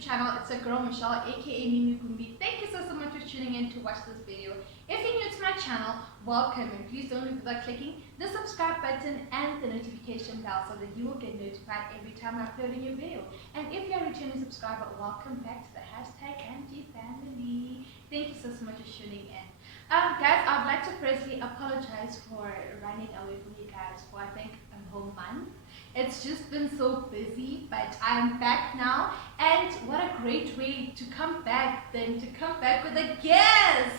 YouTube channel. It's a girl Michelle, aka Mimi Kumbi. Thank you so much for tuning in to watch this video. If you're new to my channel, welcome, and please don't leave without clicking the subscribe button and the notification bell so that you will get notified every time I upload a new video. And if you're a returning subscriber, welcome back to the hashtag MG family. Thank you so much for tuning in. Guys, I'd like to firstly apologize for running away from you guys for I think a whole month. It's just been so busy, but I'm back now, and what a great way to come back than to come back with a guest.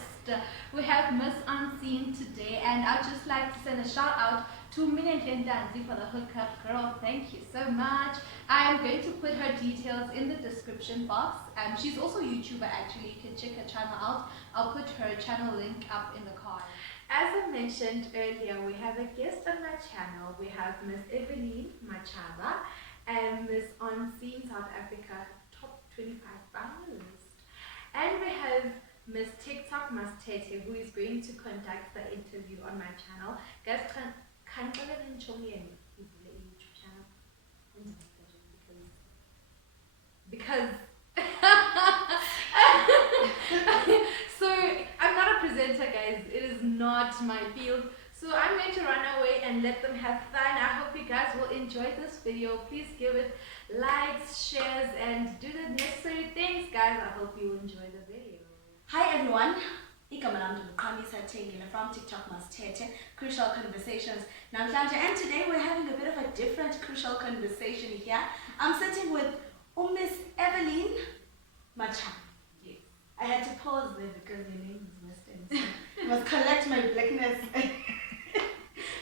We have Miss Unseen today, and I'd just like to send a shout out to Minenhle Ntanzi for the hookup. Girl, thank you so much. I'm going to put her details in the description box. She's also a YouTuber actually, you can check her channel out. I'll put her channel link up in the card. As I mentioned earlier, we have a guest on my channel. We have Miss Evelyn Machaba and Miss Unseen South Africa top 25 finalist. And we have Miss TikTok Mastete, who is going to conduct the interview on my channel. Guys, can you YouTube channel? Because so I'm not a presenter, guys. It is not my field. So I'm going to run away and let them have fun. I hope you guys will enjoy this video. Please give it likes, shares, and do the necessary things, guys. I hope you enjoy the video. Hi everyone. Qhamisa Tengile from TikTok Mastete, Crucial Conversations. And today we're having a bit of a different crucial conversation here. I'm sitting with Miss Evelyn Machaba. Yes. I had to pause there because your name is Western. So I must collect my blackness.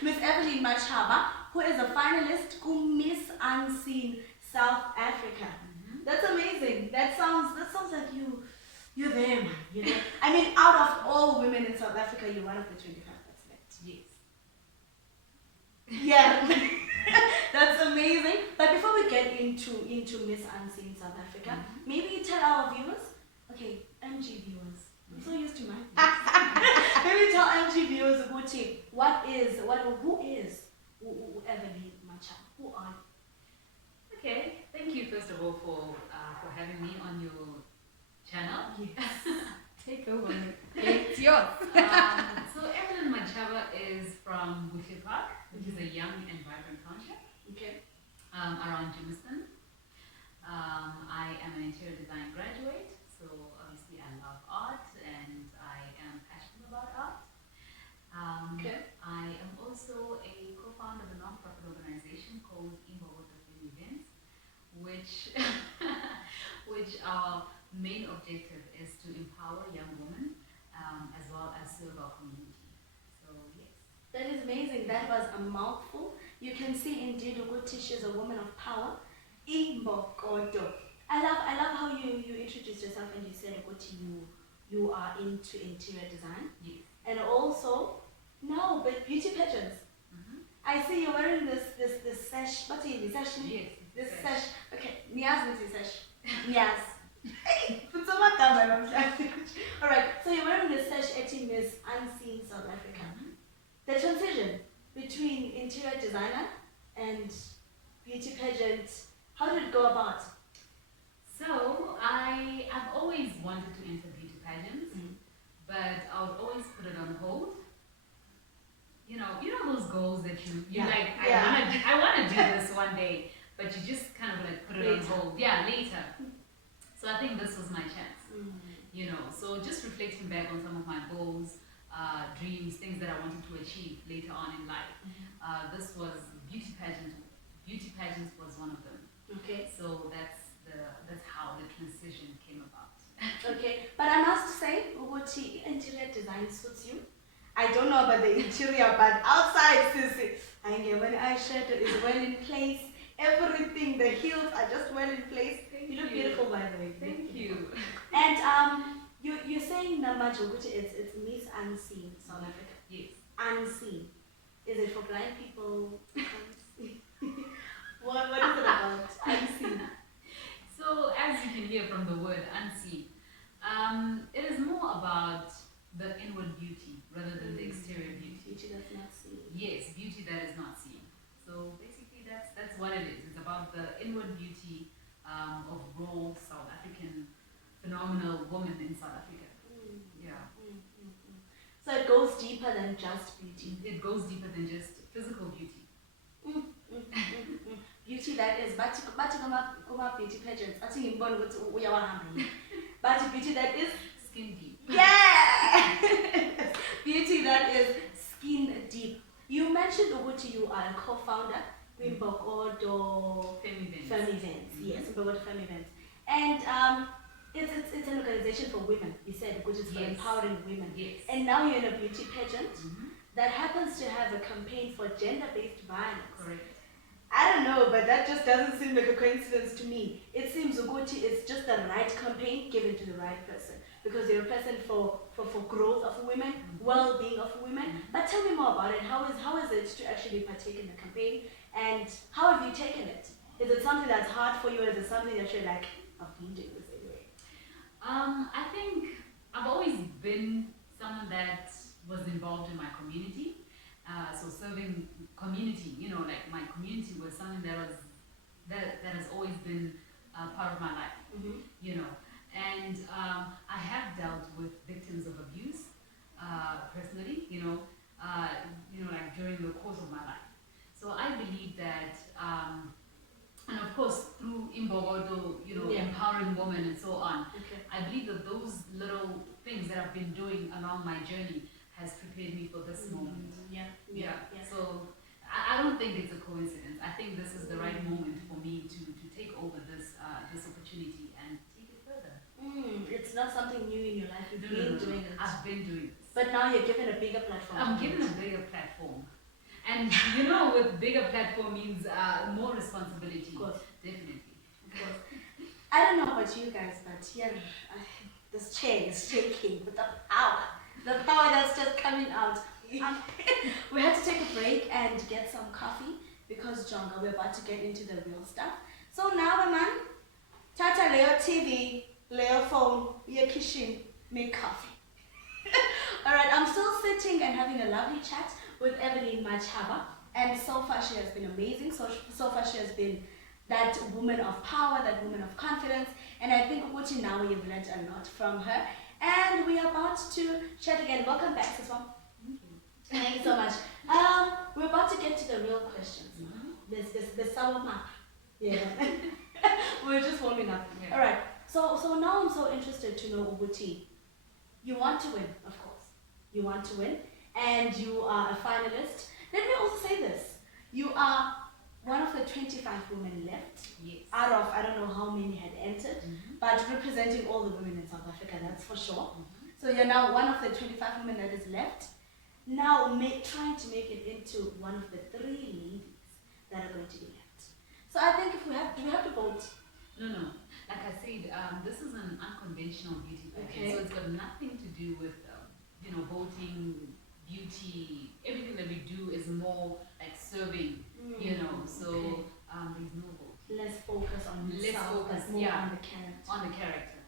Miss Evelyn Machaba, who is a finalist to Miss Unseen South Africa. That's amazing. That sounds like you're there, man. You know? I mean, out of all women in South Africa, you're one of the 25 that's left. Yes. Yeah. That's amazing. But before we get into Miss Unseen South Africa, maybe you tell our viewers, okay, MG viewers, I'm so used to mine. Maybe tell MG viewers who is Evelyn Machaba? Who are you? Okay, thank you first of all for having me on your channel. Yes. Take over. It's yours. So Evelyn Machaba is from Minenhle Ntanzi, which is a young and vibrant township. Okay. Around Qhamisa. I am an interior design graduate, so obviously I love art and I am passionate about art. Okay. I am also a co-founder of a non-profit organization called Events, which our main objective is to empower young women as well as serve our community. So yes. That is amazing. That was a mouthful. You can see indeed Uguti, she's a woman of power. I love how you introduced yourself and you said Uguti, you are into interior design. Yes. And also but beauty pageants. I see you're wearing this sash. What is this sash? Yes. This sash. Okay, Niaz is sash. Niaz. Alright, so you're wearing this sash at Miss Unseen South Africa. The transition between interior designer and beauty pageant, how did it go about? So I've always wanted to enter beauty pageants, but I would always put it on hold. You know those goals that you like. I want to do this one day, but you just kind of like put it on hold. Yeah, later. So I think this was my chance. So just reflecting back on some of my goals, dreams, things that I wanted to achieve later on in life. This was beauty pageant. Beauty pageants was one of them. Okay. So that's how the transition came about. Okay, but I must say, Uguti, interior design suits you. I don't know about the interior, but outside, I get when eyeshadow is well in place. Everything, the heels are just well in place. You look beautiful, by the way. Thank you. And you're saying Namajoguti, it's Miss Unseen South Africa. Yes. Unseen. Is it for blind people? What is it about? Unseen. So as you can hear from the word unseen, it is more about the inward beauty rather than the exterior beauty. Beauty that's not seen. Yes, beauty that is not seen. So basically that's what it is. It's about the inward beauty of raw South African phenomenal women in South Africa. Yeah. So it goes deeper than just beauty. It goes deeper than just physical beauty. Beauty that is, but beauty pageants. I think in Bonn, we are but beauty that is Skin deep. yeah, beauty that is skin deep. You mentioned Uguti, you are a co-founder with Bokodo Femivents. Yes, Bokodo Femivents, and it's an organization for women. You said which is for empowering women. Yes. And now you're in a beauty pageant that happens to have a campaign for gender-based violence. Correct. I don't know, but that just doesn't seem like a coincidence to me. It seems Uguti is just the right campaign given to the right person. Because you're a person for growth of women, well-being of women. But tell me more about it. How is it to actually partake in the campaign? And how have you taken it? Is it something that's hard for you, or is it something that you're like, I've been doing this anyway? I think I've always been someone that was involved in my community. So serving community, like my community was something that has always been part of my life, And I have dealt with victims of abuse personally, like during the course of my life. So I believe that, and of course through Imbogodo, empowering women and so on. Okay. I believe that those little things that I've been doing along my journey has prepared me for this moment. Yeah. So I don't think it's a coincidence. I think this is the right moment for me to take over this opportunity and take it further. It's not something new in your life. You've No, been no. doing it. I've been doing this. But now you're given a bigger platform. I'm given a bigger platform. And with bigger platform means more responsibility. Of course. Definitely. Of course. I don't know about you guys, but here, this chair is shaking with the power. The power that's just coming out. We had to take a break and get some coffee because Jonga, we're about to get into the real stuff. So now, man, Tata Leo TV, Leo phone, your kitchen, make coffee. Alright, I'm still sitting and having a lovely chat with Evelyn Machaba, and so far she has been amazing. So far she has been that woman of power, that woman of confidence, and I think Uguti now you've learned a lot from her. And we are about to chat again. Welcome back, Siswa. Thank you so much. We're about to get to the real questions. The sour map. Yeah. We're just warming up. Yeah. All right. So now I'm so interested to know, Uguti. You want to win, of course. You want to win, and you are a finalist. Let me also say this: you are one of the 25 women left. Yes. Out of I don't know how many had entered, but representing all the women in South Africa, that's for sure. So you're now one of the 25 women that is left. Now trying to make it into one of the 3 ladies that are going to be left. So I think do we have to vote? No. Like I said, this is an unconventional beauty pageant, Okay. so it's got nothing to do with voting, beauty. Everything that we do is more like serving, So Okay. there's no vote. Less focus on Less yourself, focus, but more yeah. on the character. On the character.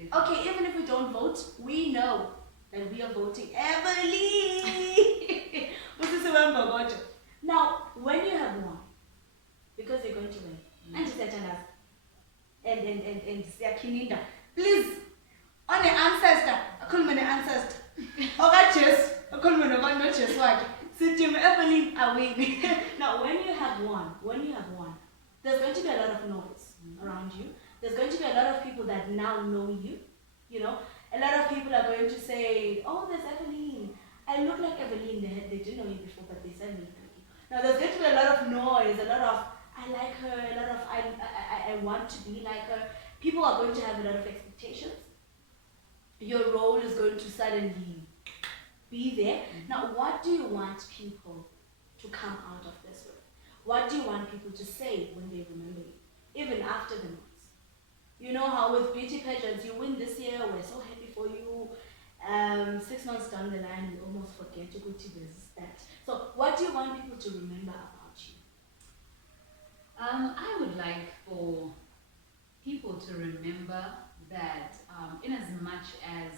Okay, even if we don't vote, we know that we are voting Evelyn. Now, when you have won, because you're going to win, and Kininda, please, on the ancestor, I couldn't be the ancestor. Okay, cheers. I couldn't be the cheers. Sitting Evelyn away. Now, when you have won, there's going to be a lot of noise around you. There's going to be a lot of people that now know you. A lot of people are going to say, oh, there's Evelyn. I look like Evelyn. They didn't know you before, but they said me. Now, there's going to be a lot of noise, a lot of, I like her, a lot of, I want to be like her. People are going to have a lot of expectations. Your role is going to suddenly be there. Now, what do you want people to come out of this with? What do you want people to say when they remember you, even after the noise? You know how with beauty pageants, you win this year, we're so happy for you. 6 months down the line, we almost forget to go to this, that. So what do you want people to remember about you? I would like for people to remember that in as much as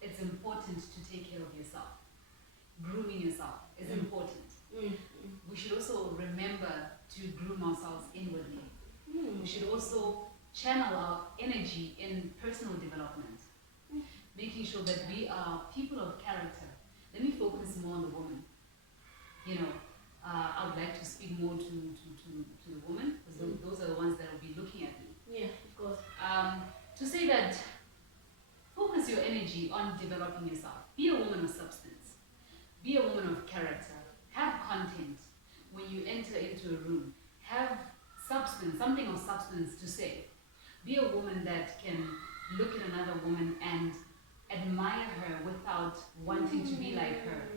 it's important to take care of yourself, grooming yourself is important. We should also remember to groom ourselves inwardly. We should also channel our energy in personal development, making sure that we are people of character. Let me focus more on the woman. You know, I would like to speak more to the woman, because those are the ones that will be looking at me. Yeah, of course. To say that focus your energy on developing yourself. Be a woman of substance. Be a woman of character. Have content. When you enter into a room, have substance, something of substance to say. Be a woman that can look at another woman and admire her without wanting to be like her.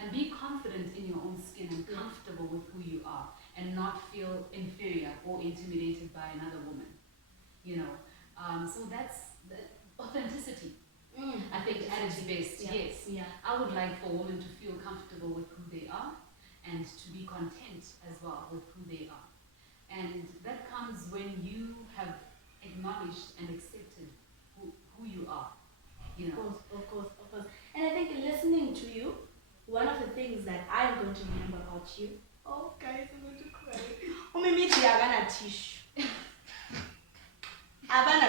And be confident in your own skin and comfortable with who you are, and not feel inferior or intimidated by another woman. You know, so that's the authenticity. I think attitude based. Yes. Yeah. I would like for women to feel comfortable with who they are, and to be content as well with who they are. And that comes when you have acknowledged and accepted who you are. You know. Of course. And I think listening to you, one of the things that I'm going to remember about you. Oh, guys, I'm going to cry.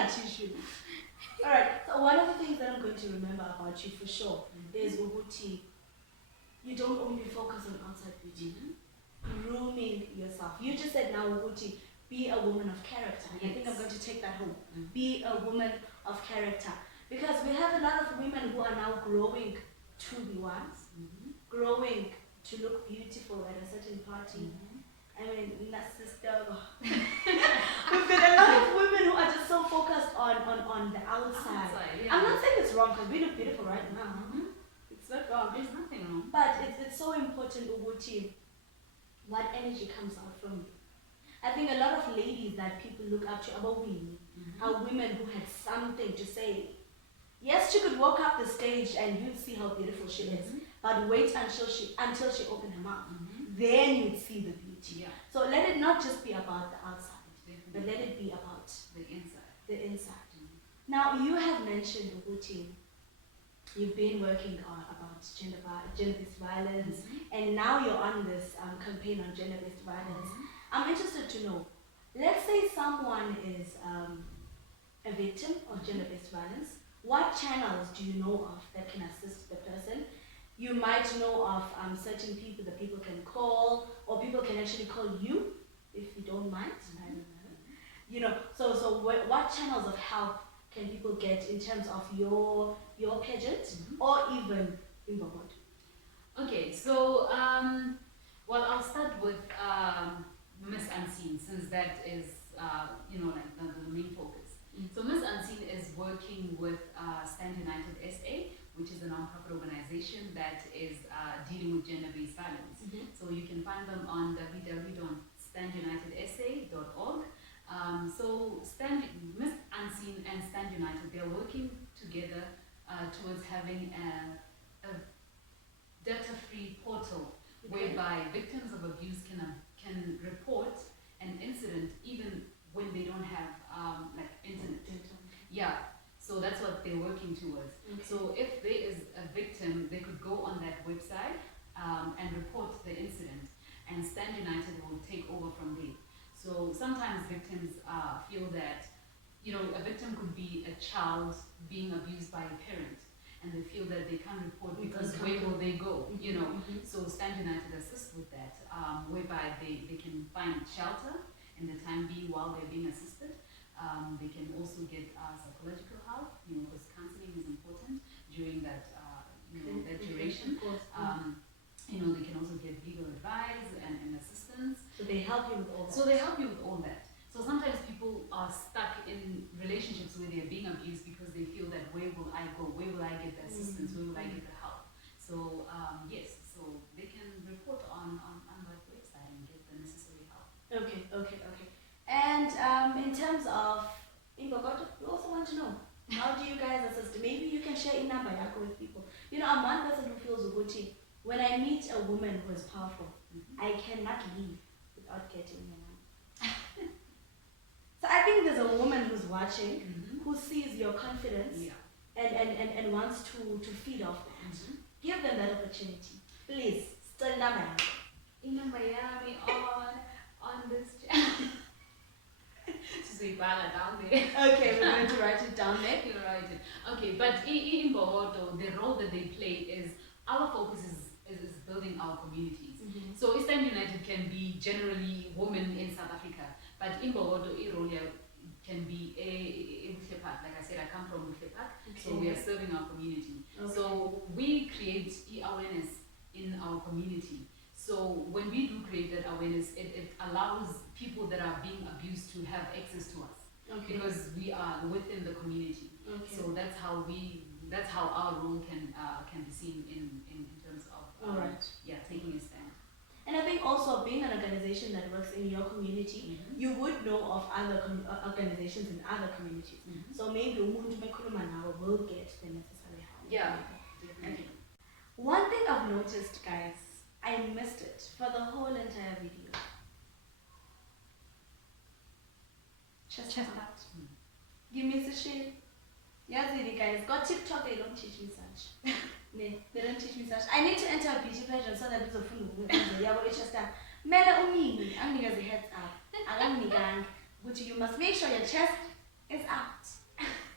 Tissue. Alright, so one of the things that I'm going to remember about you for sure is Uguti. You don't only focus on outside beauty, grooming yourself. You just said now, Uguti, be a woman of character. And I think I'm going to take that home. Be a woman of character. Because we have a lot of women who are now growing to be ones, growing to look beautiful at a certain party. I mean, that's just we've got a lot of women who are just so focused on the outside. I'm not saying it's wrong, because we look beautiful right now. It's not wrong. There's nothing wrong. But it's so important, Uguti, what energy comes out from you. I think a lot of ladies that people look up to about women are women who had something to say. Yes, she could walk up the stage and you'd see how beautiful she is, but wait until she opened her mouth. Then you'd see the beauty. So let it not just be about the outside, but let it be about the inside. The inside. Now, you have mentioned, Uguti, you've been working on about gender-based violence, and now you're on this campaign on gender-based violence. I'm interested to know, let's say someone is a victim of gender-based violence. What channels do you know of that can assist the person? You might know of certain people that people can call, or people can actually call you, if you don't mind. I don't know. You know, so what channels of help can people get in terms of your pageant, or even in Bogota? Okay, so well, I'll start with Miss Unseen, since that is you know, like the main focus. So Miss Unseen is working with Stand United SA, which is a non-profit organization that is dealing with gender-based violence. So you can find them on www.standunitedsa.org. So Miss Unseen and Stand United, they're working together towards having a data-free portal whereby victims of abuse can report an incident even when they don't have like internet. Yeah. So that's what they're working towards. So if there is a victim, they could go on that website and report the incident, and Stand United will take over from there. So sometimes victims feel that, you know, a victim could be a child being abused by a parent, and they feel that they can't report because where will they go, you know? So Stand United assists with that, whereby they can find shelter in the time being while they're being assisted. They can also get psychological help, you know, because counseling is important during that, you know, that duration. You know, they can also get legal advice and assistance. So they help you with all that. So sometimes people are stuck in relationships where they're being abused because they feel that where will I go? Where will I get the assistance? Where will I get the help? So yes, so they can report on that website and get the necessary help. Okay. And in terms of Bogota, we also want to know, how do you guys assist? Maybe you can share a number with people. You know, I'm one person who feels Uguti. When I meet a woman who is powerful, I cannot leave without getting her number. So I think there's a woman who's watching, who sees your confidence and wants to feed off that. Give them that opportunity. Please, still number. In Miami on this channel. Suibala down there. Okay, we're going to write it down there. You write it. Okay, but in Bohoto, the role that they play is our focus is building our communities. So Eastern United can be generally women in South Africa, but in Bohoto, Irolia can be a Buhlepak. Like I said, I come from Buhlepak, so we are serving our community. Okay. So we create awareness in our community. So when we do create that awareness, it allows people that are being abused to have access to us. Okay. Because we are within the community. Okay. So that's how our role can be seen in terms of taking a stand. And I think also being an organization that works in your community, you would know of other organizations in other communities. So maybe umuntu mekhuluma nawe will get the necessary help. Yeah, definitely. Okay. One thing I've noticed, guys, I missed it for the whole entire video. Chest out. Give me the shit. Yeah, guys, got TikTok, they don't teach me such. They don't teach me such. I need to enter a beauty pageant so that people feel chest out. Mela umini, I'm niggas a heads up. Alam but you must make sure your chest is out.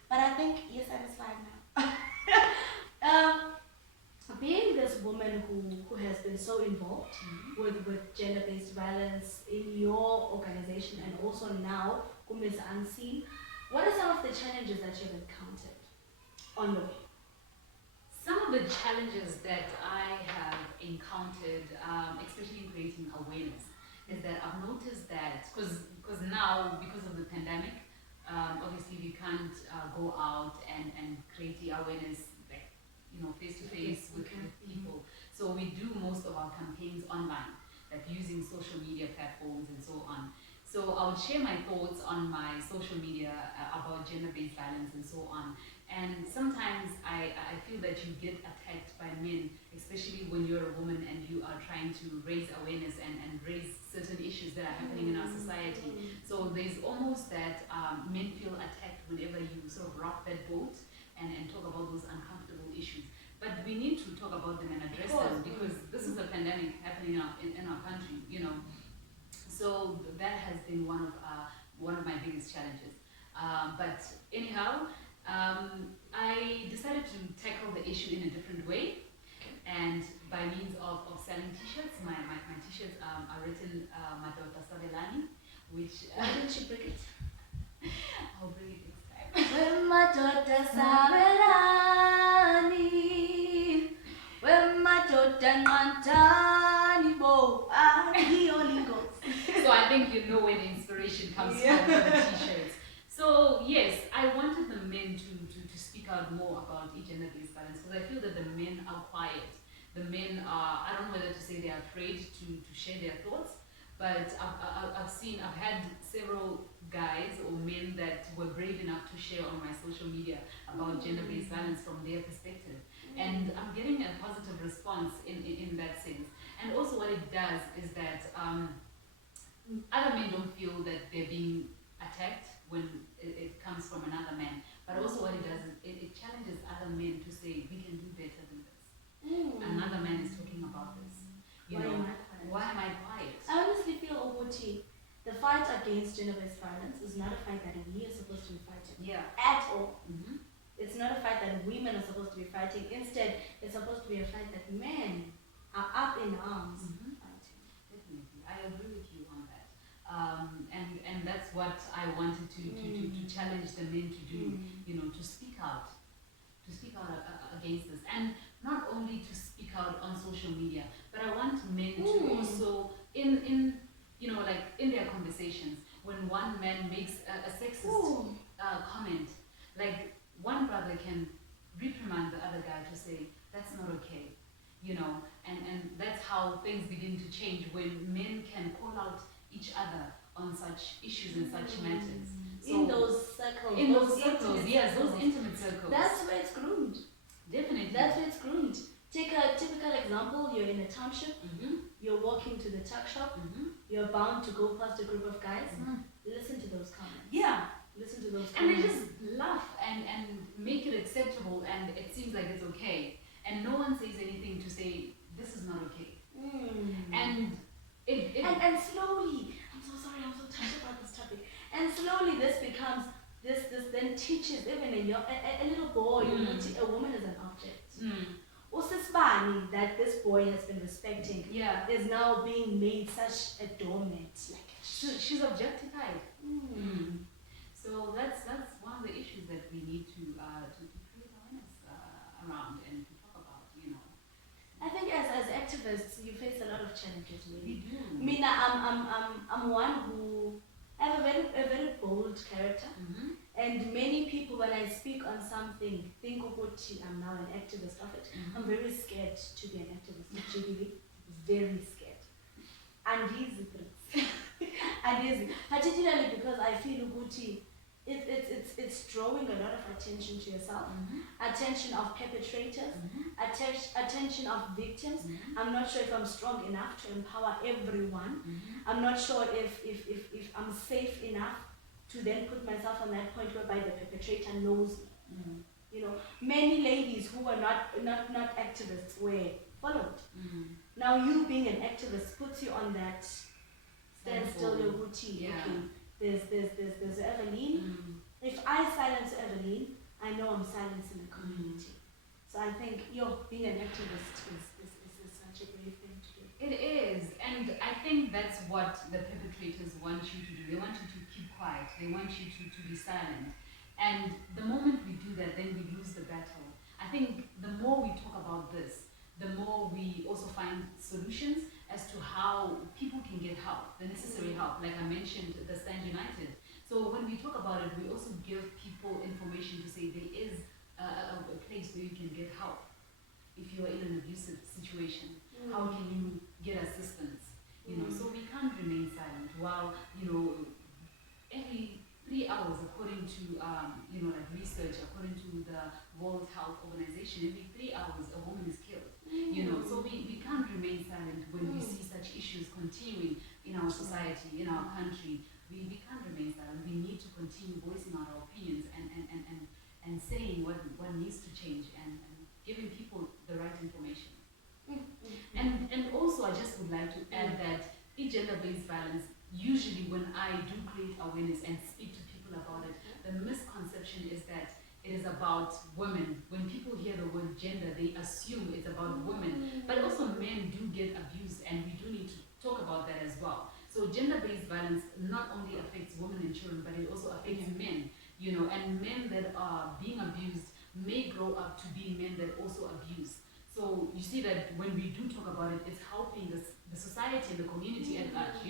But I think you're satisfied now. Being this woman who has been so involved with gender-based violence in your organization and also now Qhamisa Unseen, what are some of the challenges that you've encountered on the way? Some of the challenges that I have encountered, especially in creating awareness, is that I've noticed that because now, because of the pandemic, obviously we can't go out and create the awareness face to face with people. So we do most of our campaigns online, like using social media platforms and so on. So I would share my thoughts on my social media about gender-based violence and so on. And sometimes I feel that you get attacked by men, especially when you're a woman and you are trying to raise awareness and raise certain issues that are happening in our society. So there's almost that men feel attacked whenever you sort of rock that boat and talk about those uncomfortable issues. But we need to talk about them and address them because this is a pandemic happening in our country, So that has been one of my biggest challenges. But anyhow, I decided to tackle the issue in a different way, and by means of selling t-shirts. My t-shirts are written Madoda Sabelani, which why didn't you bring it? I'll bring it next time. When Madoda Sabelani, when Madoda Nantani bo, he only goes. So I think you know where the inspiration comes from for the t-shirts. So yes, I wanted the men to speak out more about gender-based violence because I feel that the men are quiet. The men are, I don't know whether to say they're afraid to share their thoughts, but I've had several guys or men that were brave enough to share on my social media about gender-based violence from their perspective. And I'm getting a positive response in that sense. And also what it does is that other men don't feel that they're being attacked when it comes from another man. But also what it does is it challenges other men to say, we can do better than this. Another man is talking about this. Why am I quiet? I honestly feel Obuti, the fight against gender-based violence is not a fight that we are supposed to be fighting. At all. It's not a fight that women are supposed to be fighting. Instead, it's supposed to be a fight that men are up in arms fighting. Definitely. I agree with you on that. And that's what I wanted to challenge the men to do, to speak out against this. And not only to speak out on social media, but I want men to also, in their conversations, when one man makes a sexist comment, like one brother can reprimand the other guy to say, that's not okay, and that's how things begin to change when men can call out each other on such issues and such matters. So in those circles. Yes, those intimate circles. That's where it's groomed. Definitely. That's where it's groomed. Take a typical example, you're in a township, you're walking to the tuck shop, you're bound to go past a group of guys. Listen to those comments. Yeah. Listen to those comments. And they just laugh and make it acceptable, and it seems like it's okay. And no one says anything to say, this is not okay. And slowly, I'm so sorry, I'm so touched about this topic. And slowly this then teaches even a little boy, a woman is an object. Usisibani that this boy has been respecting is now being made such a doormat. Like She's objectified. So that's one of the issues that we need to create awareness around and to talk about. I think as activists, you face a lot of challenges. Really. We do. Mina, I'm one who I have a very bold character, and many people, when I speak on something, think I'm now an activist of it. I'm very scared to be an activist. Actually, very scared. And easy, and easy, particularly because I feel it's drawing a lot of attention to yourself, attention of perpetrators, attention of victims. I'm not sure if I'm strong enough to empower everyone. I'm not sure if I'm safe enough to then put myself on that point whereby the perpetrator knows me. Many ladies who were not activists were followed. Now you being an activist puts you on that standstill. Your routine. Okay, there's Evelyn. If I silence Evelyn, I know I'm silencing the community. So I think being an activist is such a brave thing to do. It is, and I think that's what the perpetrators want you to do. They want you to keep quiet. They want you to be silent. And the moment we do that, then we lose the battle. I think the more we talk about this, the more we also find solutions as to how people can get help, the necessary help. Like I mentioned, the Stand United. So when we talk about it, we also give people information to say there is a place where you can get help if you are in an abusive situation. How can you get assistance? So we can't remain silent while every 3 hours, according to like research, according to the World Health Organization, every 3 hours a woman is killed. So we can't remain silent when we see such issues continuing in our society, in our country. We can't remain silent. We need to continue voicing our opinions and saying what needs to change and giving people the right information. And also, I just would like to add that in gender-based violence, usually when I do create awareness and speak to people about it, the misconception is that it is about women. When people hear the word gender, they assume it's about women. But also men do get abused, and we do need to talk about that as well. So gender-based violence not only affects women and children, but it also affects men. And men that are being abused may grow up to be men that also abuse. So you see that when we do talk about it, it's helping the society and the community at large,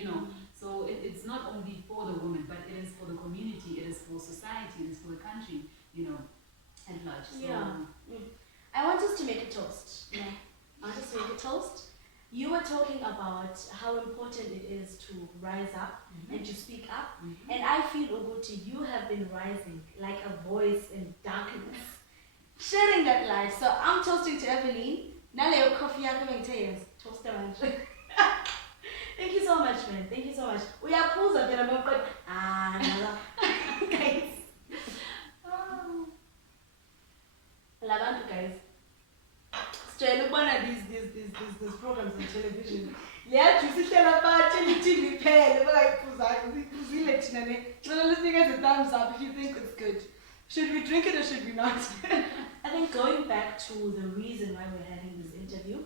So it's not only for the woman, but it is for the community, it is for society, it is for the country, at large. So, I want us to make a toast. I want us to make a toast. You were talking about how important it is to rise up and to speak up. And I feel, Uguti, you have been rising like a voice in darkness, sharing that light. So I'm toasting to Evelyn. Nale coffee toast Thank you so much, man. Thank you so much. We are pools of guys. Labantu guys. Straight up on these programs on television. Yeah, you sit there about TV pay. They're like, let's give us a thumbs up if you think it's good. Should we drink it or should we not? I think going back to the reason why we're having this interview,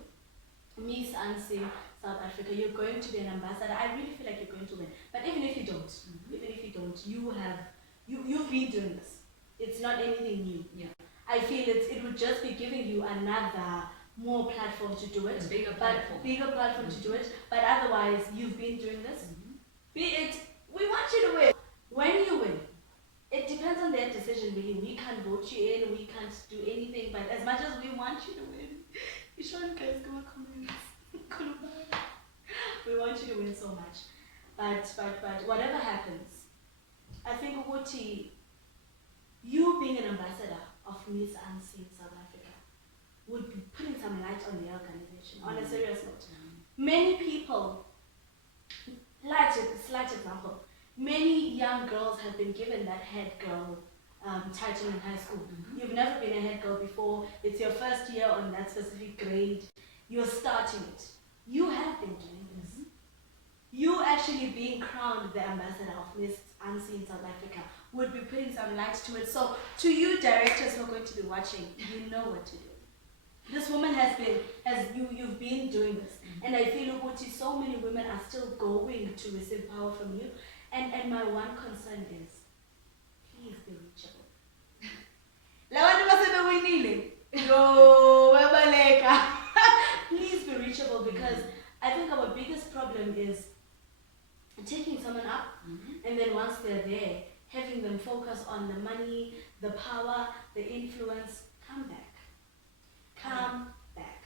Miss Ansi, South Africa, you're going to be an ambassador. I really feel like you're going to win. But even if you don't, you've been doing this. It's not anything new. Yeah. I feel it would just be giving you another more platform to do it. A bigger platform to do it. But otherwise, you've been doing this. Be it, we want you to win. When you win, it depends on their decision really. We can't vote you in, we can't do anything, but as much as we want you to win, you sure guys go comments. We want you to win so much. But whatever happens, I think Uguti, you being an ambassador of Miss Unseen South Africa would be putting some light on the organization. On a serious note, many people, slight example, many young girls have been given that head girl title in high school. You've never been a head girl before. It's your first year on that specific grade. You're starting it. You have been doing this. You actually being crowned the ambassador of Miss Unseen South Africa would be putting some light to it. So to you directors who are going to be watching, you know what to do. This woman you've been doing this, and I feel Uguti, so many women are still going to receive power from you, and my one concern is, please be reachable. Please be reachable, because I think our biggest problem is taking someone up, and then once they're there, having them focus on the money, the power, the influence. Come back. Come back.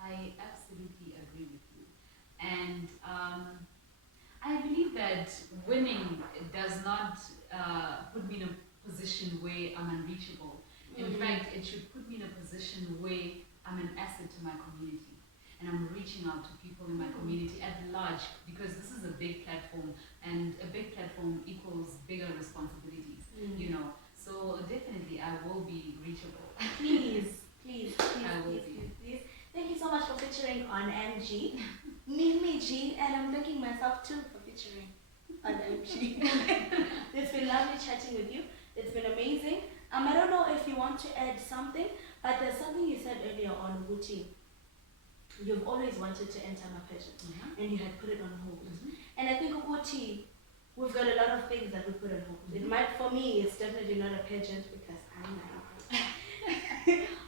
I absolutely agree with you. And I believe that winning does not put me in a position where I'm unreachable. In fact, it should put me in a position where I'm an asset to my community. And I'm reaching out to people in my community at large, because this is a big platform, and a big platform equals bigger responsibilities, you know. So definitely I will be reachable. Please. Thank you so much for featuring on MG. Mimi G, and I'm thanking myself too for featuring on MG. It's been lovely chatting with you. It's been amazing. I don't know if you want to add something, but there's something you said earlier on, Uguti. You've always wanted to enter my pageant, and you had put it on hold. And I think, Uguti, we've got a lot of things that we put on hold. It might, for me, it's definitely not a pageant because I'm not.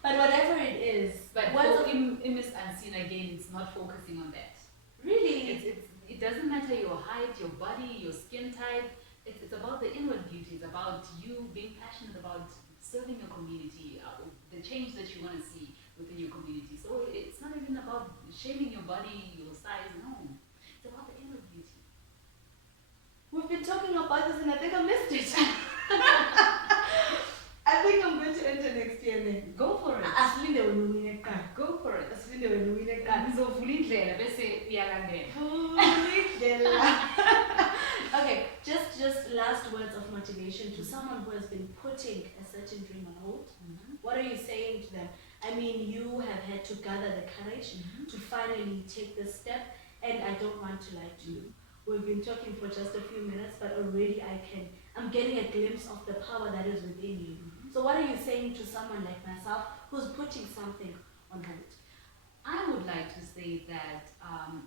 But whatever it is. But in Miss Unseen, again, it's not focusing on that. Really? It doesn't matter your height, your body, your skin type. It's about the inward beauty. It's about you being passionate about serving your community, the change that you want to see within your community. So it's not even about shaming your body, your size, no. It's about the inward beauty. We've been talking about this and I think I missed it. I think I'm going to enter next year then. Go for it. Go for it. Okay, just last words of motivation to someone who has been putting a certain dream on hold. What are you saying to them? I mean, you have had to gather the courage to finally take this step, and I don't want to lie to you. We've been talking for just a few minutes, but already I'm getting a glimpse of the power that is within you. So what are you saying to someone like myself who's putting something on hold? I would like to say that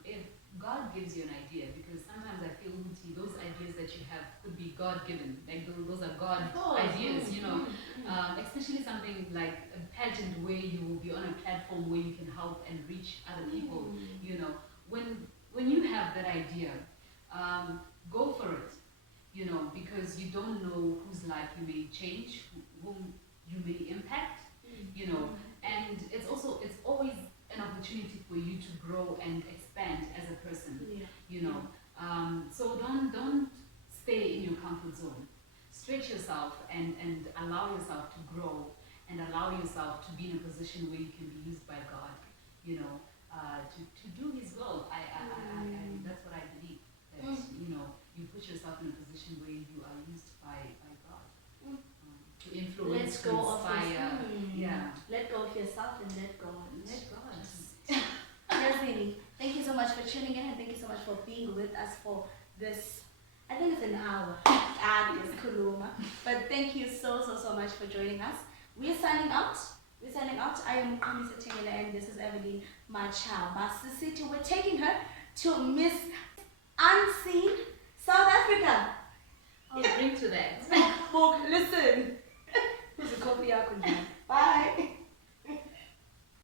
if God gives you an idea, because sometimes I feel those ideas that you have could be God-given, like those are God ideas, you know, especially something like a pageant where you will be on a platform where you can help and reach other people, you know. When you have that idea, go for it, you know, because you don't know whose life you may change, whom you may impact, you know, and it's always an opportunity for you to grow and expand as a person, you know. So don't stay in your comfort zone. Stretch yourself and allow yourself to grow and allow yourself to be in a position where you can be used by God, you know, to do His will. That's what I believe, that, you know, you put yourself in a position where you are used by God. To influence, to inspire. Let go of yourself and let God. Let God. Yes, Lily. Thank you so much for tuning in, and thank you so much for being with us for this. I think it's an hour. But thank you so much for joining us. We're signing out. I am Qhamisa Tengile, and this is Evelyn Machaba. City, we're taking her to Miss Unseen South Africa. I'll bring to that. Listen. Who's a coffee?